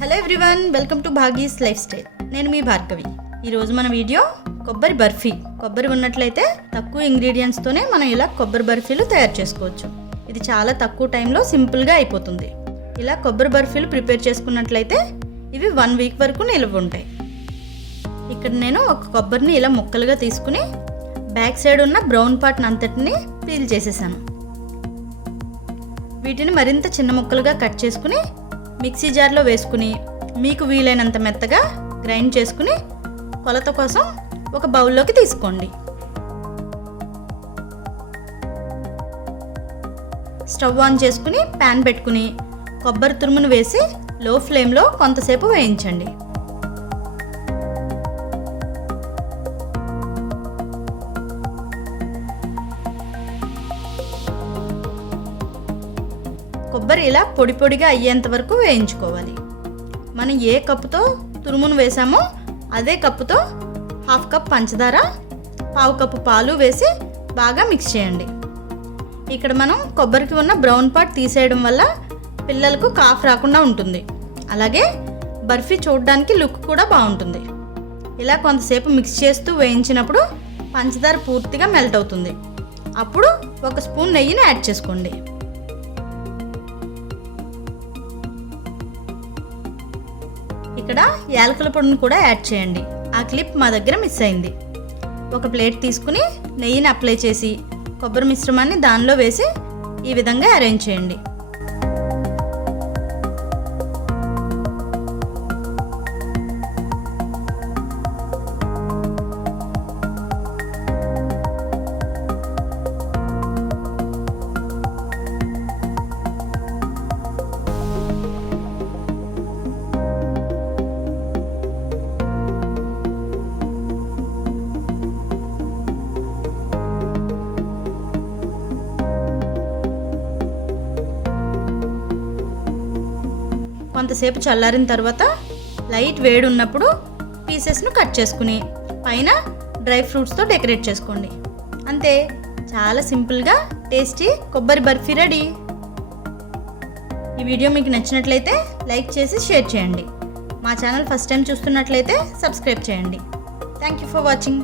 Hello everyone, welcome to Bhagi's lifestyle. నేను మీ భార్గవి. ఈరోజు మన వీడియో కొబ్బరి బర్ఫీ. కొబ్బరి ఉన్నట్లయితే తక్కువ ఇంగ్రీడియంట్స్తోనే మనం ఇలా కొబ్బరి బర్ఫీలు తయారు చేసుకోవచ్చు. ఇది చాలా తక్కువ టైంలో సింపుల్గా అయిపోతుంది. ఇలా కొబ్బరి బర్ఫీలు ప్రిపేర్ చేసుకున్నట్లయితే ఇవి 1 వీక్ వరకు నిల్వ ఉంటాయి. ఇక్కడ నేను ఒక కొబ్బరిని ఇలా ముక్కలుగా తీసుకుని బ్యాక్ సైడ్ ఉన్న బ్రౌన్ పార్ట్ని అంతటిని పీల్ చేసేసాను. వీటిని మరింత చిన్న ముక్కలుగా కట్ చేసుకుని మిక్సీ జార్లో వేసుకుని మీకు వీలైనంత మెత్తగా గ్రైండ్ చేసుకుని కొలత కోసం ఒక బౌల్లోకి తీసుకోండి. స్టవ్ ఆన్ చేసుకుని ప్యాన్ పెట్టుకుని కొబ్బరి తురుమును వేసి లో ఫ్లేమ్లో కొంతసేపు వేయించండి. కొబ్బరి ఇలా పొడి పొడిగా అయ్యేంత వరకు వేయించుకోవాలి. మనం ఏ కప్పుతో తురుమును వేసామో అదే కప్పుతో 1/2 కప్ పంచదార, 1/4 కప్పు పాలు వేసి బాగా మిక్స్ చేయండి. ఇక్కడ మనం కొబ్బరికి ఉన్న బ్రౌన్ పార్ట్ తీసేయడం వల్ల పిల్లలకు కాఫ్ రాకుండా ఉంటుంది. అలాగే బర్ఫీ చూడడానికి లుక్ కూడా బాగుంటుంది. ఇలా కొంతసేపు మిక్స్ చేస్తూ వేయించినప్పుడు పంచదార పూర్తిగా మెల్ట్ అవుతుంది. అప్పుడు 1 స్పూన్ నెయ్యిని యాడ్ చేసుకోండి. ఇక్కడ యాలకుల పొడిని కూడా యాడ్ చేయండి. ఆ క్లిప్ మా దగ్గర మిస్ అయింది. ఒక ప్లేట్ తీసుకుని నెయ్యిని అప్లై చేసి కొబ్బరి మిశ్రమాన్ని దానిలో వేసి ఈ విధంగా అరేంజ్ చేయండి. కొంతసేపు చల్లారిన తర్వాత లైట్ వేడి ఉన్నప్పుడు పీసెస్ను కట్ చేసుకుని పైన డ్రై ఫ్రూట్స్తో డెకరేట్ చేసుకోండి. అంతే, చాలా సింపుల్గా టేస్టీ కొబ్బరి బర్ఫీ రెడీ. ఈ వీడియో మీకు నచ్చినట్లయితే లైక్ చేసి షేర్ చేయండి. మా ఛానల్ ఫస్ట్ టైం చూస్తున్నట్లయితే సబ్స్క్రైబ్ చేయండి. Thank you for watching.